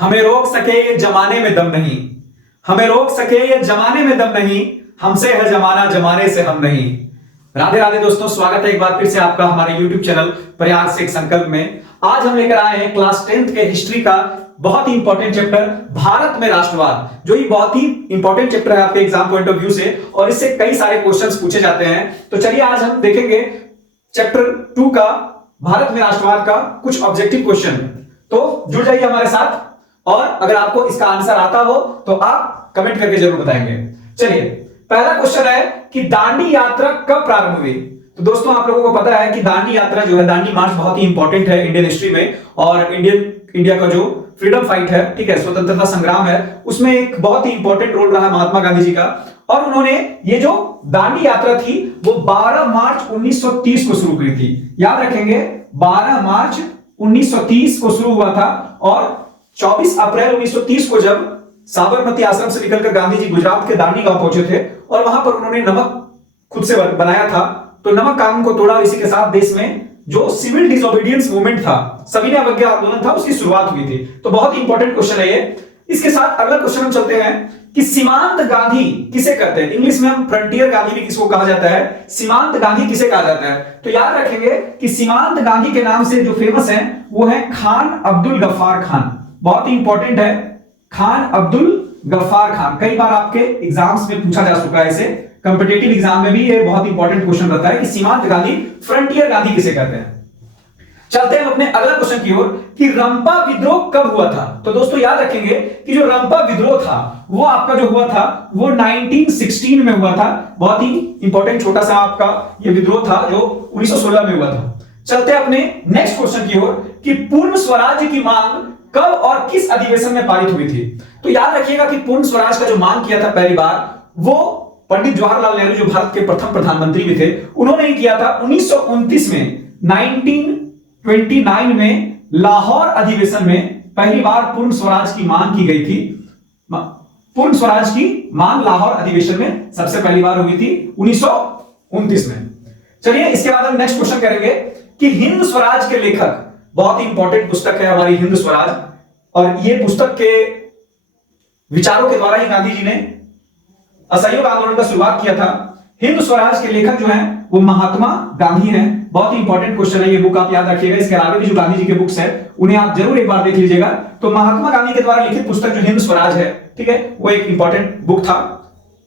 हमें रोक सके ये जमाने में दम नहीं, हमें रोक सके ये जमाने में दम नहीं, हमसे है जमाना जमाने से हम नहीं। राधे राधे दोस्तों, स्वागत है एक बार फिर से आपका हमारे YouTube चैनल प्रयास से एक संकल्प में। आज हम लेकर आए हैं क्लास 10th के हिस्ट्री का बहुत ही इंपॉर्टेंट चैप्टर भारत में राष्ट्रवाद, जो ही बहुत ही इंपॉर्टेंट चैप्टर है आपके एग्जाम पॉइंट ऑफ व्यू से, और इससे कई सारे क्वेश्चंस पूछे जाते हैं। तो चलिए आज हम देखेंगे चैप्टर 2 का भारत में राष्ट्रवाद का कुछ ऑब्जेक्टिव क्वेश्चन। तो जुड़ जाइए हमारे साथ, और अगर आपको इसका आंसर आता हो तो आप कमेंट करके जरूर बताएंगे। चलिए, पहला क्वेश्चन है कि दांडी यात्रा कब प्रारंभ हुई। तो दोस्तों आप लोगों को पता है कि दांडी यात्रा जो है, दांडी मार्च बहुत ही इंपॉर्टेंट है इंडियन हिस्ट्री में, और इंडिया का जो फ्रीडम फाइट है, ठीक है, स्वतंत्रता संग्राम है, उसमें एक बहुत ही इंपॉर्टेंट रोल रहा महात्मा गांधी जी का। और उन्होंने ये जो दांडी यात्रा थी वो 12 मार्च 1930 को शुरू की थी। याद रखेंगे, 12 मार्च 1930 को शुरू हुआ था, और 24 अप्रैल 1930 को जब साबरमती आश्रम से निकलकर गांधी जी गुजरात के दांडी गांव पहुंचे थे, और वहां पर उन्होंने नमक खुद से बनाया था, तो नमक कानून को तोड़ा। इसी के साथ देश में जो सिविल डिसोबीडियंस मूवमेंट था, सविनय अवज्ञा आंदोलन था, उसकी शुरुआत हुई थी। तो बहुत ही इंपॉर्टेंट क्वेश्चन है ये। इसके साथ अगला क्वेश्चन हम चलते हैं कि सीमांत गांधी किसे कहते हैं। इंग्लिश में हम फ्रंटियर गांधी भी किसको कहा जाता है, सीमांत गांधी किसे कहा जाता है। तो याद रखेंगे कि सीमांत गांधी के नाम से जो फेमस है वो है खान अब्दुल गफ्फार खान। बहुत ही इंपॉर्टेंट है, खान अब्दुल गफ्फार खान। कई बार आपके एग्जाम्स में पूछा जा चुका है इसे, कॉम्पिटिटिव एग्जाम में भी ये बहुत इंपॉर्टेंट क्वेश्चन रहता है कि सीमांत गांधी, फ्रंटियर गांधी किसे कहते हैं। चलते हैं अपने अगला क्वेश्चन की ओर कि रंपा विद्रोह कब हुआ था। तो दोस्तों याद रखेंगे कि जो रंपा विद्रोह था वो आपका जो हुआ था वो 1916 में हुआ था। बहुत ही इंपॉर्टेंट छोटा सा आपका ये विद्रोह था जो 1916 में हुआ था। चलते हैं अपने नेक्स्ट क्वेश्चन की ओर कि पूर्ण स्वराज्य की मांग कब और किस अधिवेशन में पारित हुई थी। तो याद रखिएगा कि पूर्ण स्वराज का जो मांग किया था पहली बार, वो पंडित जवाहरलाल नेहरू जो भारत के प्रथम प्रधानमंत्री भी थे, उन्होंने ही किया था 1929 में। 1929 में लाहौर अधिवेशन में पहली बार पूर्ण स्वराज की मांग की गई थी। पूर्ण स्वराज की मांग लाहौर अधिवेशन में सबसे पहली बार हुई थी 1929 में। चलिए, इसके बाद हम नेक्स्ट क्वेश्चन करेंगे कि हिंद स्वराज के लेखक, बहुत ही इंपॉर्टेंट पुस्तक है हमारी हिंद स्वराज, और ये पुस्तक के विचारों के द्वारा ही गांधी जी ने असहयोग आंदोलन का शुरुआत किया था। हिंद स्वराज के लेखक जो हैं वो महात्मा गांधी हैं। बहुत ही इंपॉर्टेंट क्वेश्चन है, ये बुक आप याद रखिएगा। इसके अलावा भी जो गांधी जी के बुक्स है उन्हें आप जरूर एक बार देख लीजिएगा। तो महात्मा गांधी के द्वारा लिखित पुस्तक जो हिंद स्वराज है, ठीक है, वो एक इंपॉर्टेंट बुक था।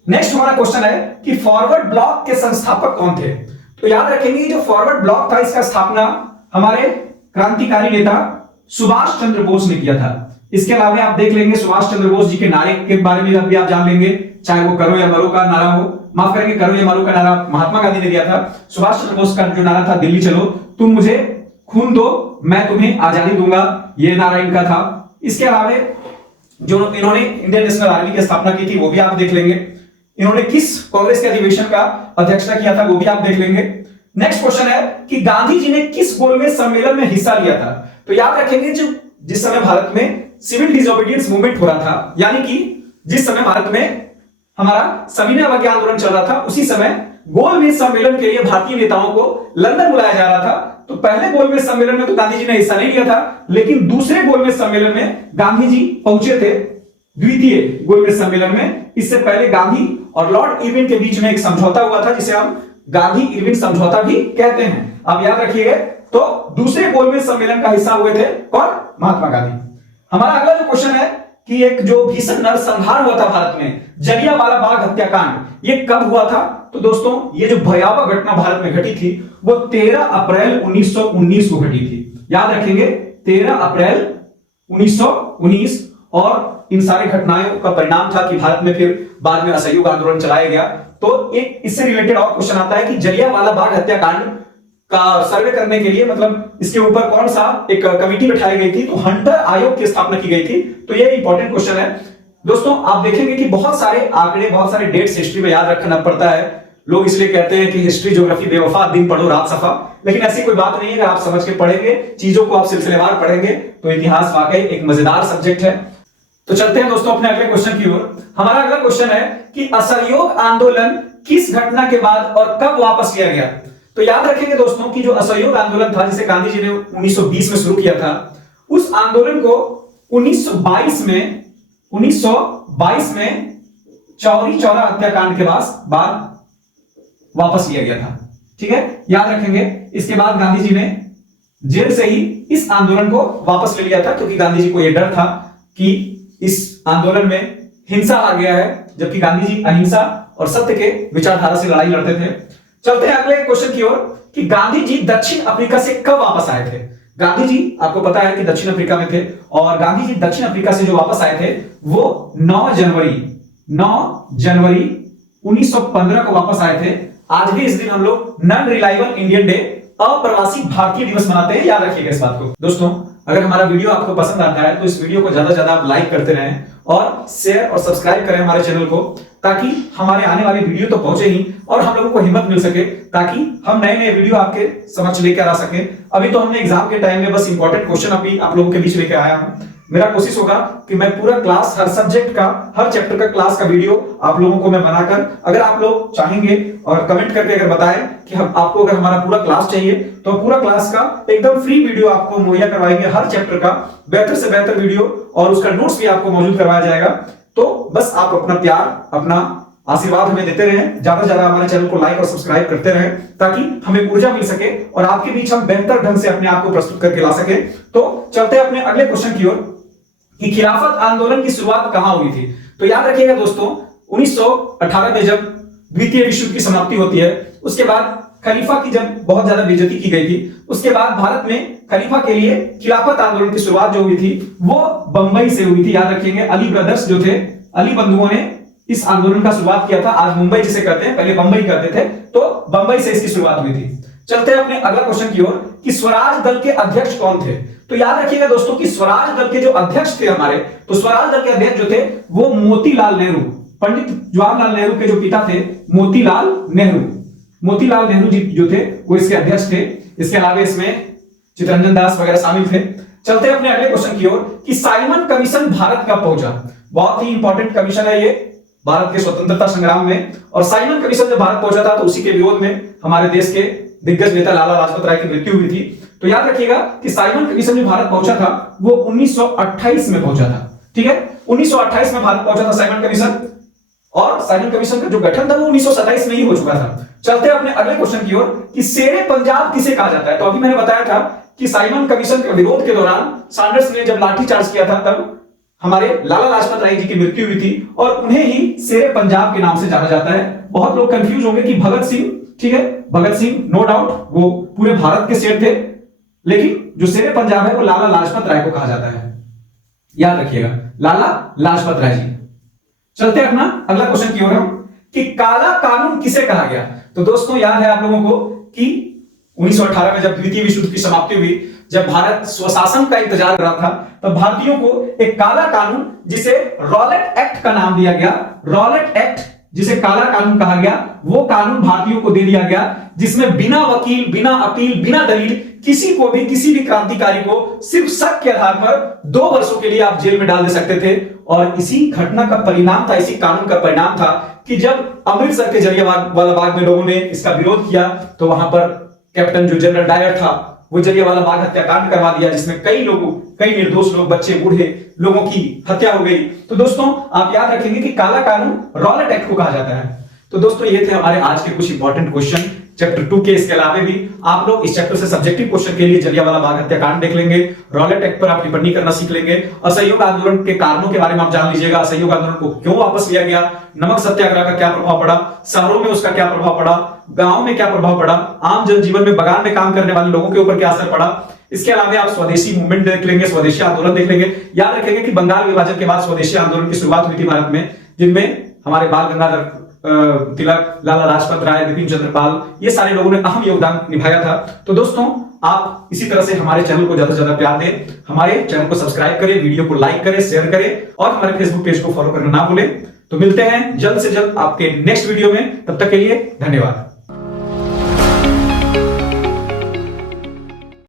नेक्स्ट हमारा क्वेश्चन है कि फॉरवर्ड ब्लॉक के संस्थापक कौन थे। तो याद रखेंगे जो फॉरवर्ड ब्लॉक था, इसका स्थापना हमारे क्रांतिकारी नेता सुभाष चंद्र बोस ने किया था। इसके अलावा आप देख लेंगे सुभाष चंद्र बोस जी के नारे के बारे में भी आप जान लेंगे, चाहे वो करो या मरो का नारा हो, माफ करेंगे, करो या मरो का नारा महात्मा गांधी ने दिया था। सुभाष चंद्र बोस का जो नारा था, दिल्ली चलो, तुम मुझे खून दो मैं तुम्हें आजादी दूंगा, ये नारा इनका था। इसके अलावा जो इन्होंने इंडियन नेशनल आर्मी की स्थापना की थी वो भी आप देख लेंगे। इन्होंने किस कांग्रेस के अधिवेशन का अध्यक्षता किया था वो भी आप देख लेंगे। नेक्स्ट क्वेश्चन है कि गांधी जी ने किस गोलमेज सम्मेलन में हिस्सा लिया था। तो याद रखेंगे जो जिस समय भारत में सिविल डिसोबीडियंस मूवमेंट हो रहा था, यानी कि जिस समय भारत में हमारा सविनय अवज्ञा आंदोलन चल रहा था, उसी समय गोलमेज सम्मेलन के लिए भारतीय नेताओं को लंदन बुलाया जा रहा था। तो पहले गोलमेज सम्मेलन में तो गांधी जी ने हिस्सा नहीं लिया था, लेकिन दूसरे गोलमेज सम्मेलन में गांधी जी पहुंचे थे, द्वितीय गोलमेज सम्मेलन में। इससे पहले गांधी और लॉर्ड इरविन के बीच में एक समझौता हुआ था, जिसे हम गांधी इरविन समझौता भी कहते हैं। आप याद रखिएगा। तो दूसरे गोलमेज सम्मेलन का हिस्सा हुए थे कौन, महात्मा गांधी। हमारा अगला जो क्वेश्चन है कि एक जो भीषण नरसंहार हुआ था भारत में, जलियांवाला बाग हत्याकांड, ये कब हुआ था। तो दोस्तों ये जो भयावह घटना भारत में घटी थी वो 13 अप्रैल 1919 को घटी थी। याद रखेंगे, 13 अप्रैल 1919। और इन सारी घटनाओं का परिणाम था कि भारत में फिर बाद में असहयोग आंदोलन चलाया गया। तो एक इससे रिलेटेड और क्वेश्चन आता है कि जलियांवाला बाग हत्याकांड का सर्वे करने के लिए, मतलब इसके ऊपर कौन सा एक कमेटी बैठाई गई थी, तो हंटर आयोग की स्थापना की गई थी। तो ये इंपॉर्टेंट क्वेश्चन है दोस्तों। आप देखेंगे कि बहुत सारे आंकड़े, बहुत सारे डेट्स हिस्ट्री में याद रखना पड़ता है। लोग इसलिए कहते हैं कि हिस्ट्री ज्योग्राफी बेवफा, दिन पढ़ो रात सफा, लेकिन ऐसी कोई बात नहीं है। अगर आप समझ के पढ़ेंगे, चीजों को आप सिलसिलेवार पढ़ेंगे, तो इतिहास वाकई एक मजेदार सब्जेक्ट है। तो चलते हैं दोस्तों अपने अगले क्वेश्चन की ओर। हमारा अगला क्वेश्चन है कि असहयोग आंदोलन किस घटना के बाद और कब वापस लिया गया। तो याद रखेंगे दोस्तों कि जो असहयोग आंदोलन था, जिसे गांधी जी ने 1920 में शुरू किया था, उस आंदोलन को 1922 में चौरी चौरा हत्याकांड के बाद वापस लिया गया था। ठीक है, याद रखेंगे। इसके बाद गांधी जी ने जेल से ही इस आंदोलन को वापस ले लिया था, क्योंकि गांधी जी को यह डर था कि इस आंदोलन में हिंसा आ गया है, जबकि गांधी जी अहिंसा और सत्य के विचारधारा से लड़ाई लड़ते थे। चलते हैं अगले क्वेश्चन की ओर कि गांधी जी दक्षिण अफ्रीका से कब वापस आए थे। गांधी जी, आपको पता है कि दक्षिण अफ्रीका में थे, और गांधी जी दक्षिण अफ्रीका से जो वापस आए थे वो 9 जनवरी 1915 को वापस आए थे। आज भी इस दिन हम लोग नॉन रिलायबल इंडियन डे, अप्रवासी भारतीय दिवस मनाते हैं। याद रखिएगा इस बात को। दोस्तों, अगर हमारा वीडियो आपको पसंद आता है तो इस वीडियो को ज्यादा से ज्यादा आप लाइक करते रहें और शेयर और सब्सक्राइब करें हमारे चैनल को, ताकि हमारे आने वाले वीडियो तो पहुंचे ही और हम लोगों को हिम्मत मिल सके, ताकि हम नए नए वीडियो आपके समक्ष लेकर आ सके। अभी तो हमने एग्जाम के टाइम में बस इंपॉर्टेंट क्वेश्चन अभी आप लोगों के बीच लेकर आया हूं। मेरा कोशिश होगा कि मैं पूरा क्लास, हर सब्जेक्ट का, हर चैप्टर का क्लास का वीडियो आप लोगों को मैं बनाकर, अगर आप लोग चाहेंगे और कमेंट करके अगर बताएं कि हम आपको अगर हमारा पूरा क्लास चाहिए तो पूरा क्लास का एकदम फ्री वीडियो आपको मुहैया करवाएंगे। हर चैप्टर का बेहतर से बेहतर वीडियो और उसका नोट्स भी आपको मौजूद करवाया जाएगा। तो बस आप अपना प्यार, अपना आशीर्वाद हमें देते रहें, ज्यादा से ज्यादा हमारे चैनल को लाइक और सब्सक्राइब करते रहें, ताकि हमें ऊर्जा मिल सके और आपके बीच हम बेहतर ढंग से अपने आप को प्रस्तुत करके ला सके। तो चलते हैं अपने अगले क्वेश्चन की ओर कि खिलाफत आंदोलन की शुरुआत कहां हुई थी। तो याद रखिएगा दोस्तों, 1918 में जब द्वितीय विश्व युद्ध की समाप्ति होती है, उसके बाद खलीफा की जब बहुत ज्यादा बेइज्जती की गई थी, उसके बाद भारत में खलीफा के लिए खिलाफत आंदोलन की शुरुआत जो हुई थी वो बंबई से हुई थी। याद रखिएगा, अली ब्रदर्स जो थे, अली बंधुओं ने इस आंदोलन का शुरुआत किया था। आज मुंबई जिसे कहते हैं, पहले बंबई कहते थे, तो बंबई से इसकी शुरुआत हुई थी। चलते हैं अपने अगला क्वेश्चन की ओर कि स्वराज दल के अध्यक्ष कौन थे। तो याद रखिएगा दोस्तों कि स्वराज दल के जो अध्यक्ष थे हमारे, तो स्वराज दल के अध्यक्ष जो थे वो मोतीलाल नेहरू, पंडित जवाहरलाल नेहरू के जो पिता थे मोतीलाल नेहरू जी जो थे वो इसके अध्यक्ष थे। इसके अलावा इसमें चित्तरंजन दास वगैरह शामिल थे। चलते हैं अपने अगले क्वेश्चन की ओर कि साइमन कमीशन भारत कब पहुंचा। बहुत ही इंपॉर्टेंट कमीशन है ये भारत के स्वतंत्रता संग्राम में, और साइमन कमीशन जब भारत पहुंचा था तो उसी के विरोध में हमारे देश के दिग्गज नेता लाला लाजपत राय की मृत्यु हुई थी। तो याद रखिएगा कि साइमन कमीशन जो भारत पहुंचा था वो 1928 में पहुंचा था। ठीक है, 1928 में भारत पहुंचा था साइमन कमीशन, और साइमन कमीशन का जो गठन था वो 1927 में ही हो चुका था। चलते हैं अपने अगले क्वेश्चन की ओर कि शेरे पंजाब किसे कहा जाता है। तो अभी मैंने बताया था कि साइमन कमीशन के विरोध के दौरान सैंडर्स ने जब लाठीचार्ज किया था तब हमारे लाला लाजपत राय जी की मृत्यु हुई थी, और उन्हें ही शेरे पंजाब के नाम से जाना जाता है। बहुत लोग कंफ्यूज होंगे कि भगत सिंह, ठीक है, भगत सिंह नो डाउट वो पूरे भारत के शेर थे, लेकिन जो शेरे पंजाब है वो लाला लाजपत राय को कहा जाता है। याद रखिएगा, लाला लाजपत राय जी। चलते हैं अपना अगला क्वेश्चन की ओर हम कि काला कानून किसे कहा गया। तो दोस्तों याद है आप लोगों को कि 1918 में जब द्वितीय विश्व युद्ध की समाप्ति हुई, जब भारत स्वशासन का इंतजार कर रहा था, तब भारतीयों को एक काला कानून जिसे रॉलेट एक्ट का नाम दिया गया, रॉलेट एक्ट जिसे काला कानून कहा गया, वो कानून भारतीयों को दे दिया गया, जिसमें बिना वकील, बिना अपील, बिना दलील किसी को भी, किसी भी क्रांतिकारी को सिर्फ शक के आधार पर 2 वर्षों के लिए आप जेल में डाल दे सकते थे। और इसी घटना का परिणाम था, इसी कानून का परिणाम था कि जब अमृतसर के जलियांवाला बाग में लोगों ने इसका विरोध किया, तो वहां पर कैप्टन जो जनरल डायर था वो जलियांवाला बाग हत्याकांड करवा दिया, जिसमें कई निर्दोष लोग, बच्चे, बूढ़े लोगों की हत्या हो गई। तो दोस्तों आप याद रखेंगे कि काला कानून रॉलेट एक्ट को कहा जाता है। तो दोस्तों ये थे हमारे आज के कुछ इंपॉर्टेंट क्वेश्चन चैप्टर 2 के। इसके अलावा भी आप लोग इस चैप्टर से सब्जेक्टिव क्वेश्चन के लिए जलियांवाला बाग हत्याकांड देख लेंगे, रॉलेट एक्ट पर आप टिप्पणी करना सीख लेंगे, असहयोग आंदोलन के कारणों के बारे में आप जान लीजिएगा, असहयोग आंदोलन को क्यों वापस लिया गया, नमक सत्याग्रह का क्या प्रभाव पड़ा, शहरों में उसका क्या प्रभाव पड़ा, गांव में क्या प्रभाव पड़ा, आम जनजीवन में, बगान में काम करने वाले लोगों के ऊपर क्या असर पड़ा। इसके अलावा आप स्वदेशी मूवमेंट देख लेंगे, स्वदेशी आंदोलन देख लेंगे। याद रखेंगे कि बंगाल विभाजन के बाद स्वदेशी आंदोलन की शुरुआत हुई थी भारत में, जिनमें हमारे बाल गंगाधर तिलक, लाला लाजपत राय, बिपिन चंद्र पाल, ये सारे लोगों ने अहम योगदान निभाया था। तो दोस्तों आप इसी तरह से हमारे चैनल को ज्यादा से ज्यादा प्यार दें, हमारे चैनल को सब्सक्राइब करें, वीडियो को लाइक करें, शेयर करें और हमारे फेसबुक पेज को फॉलो करना ना भूलें। तो मिलते हैं जल्द से जल्द आपके नेक्स्ट वीडियो में, तब तक के लिए धन्यवाद।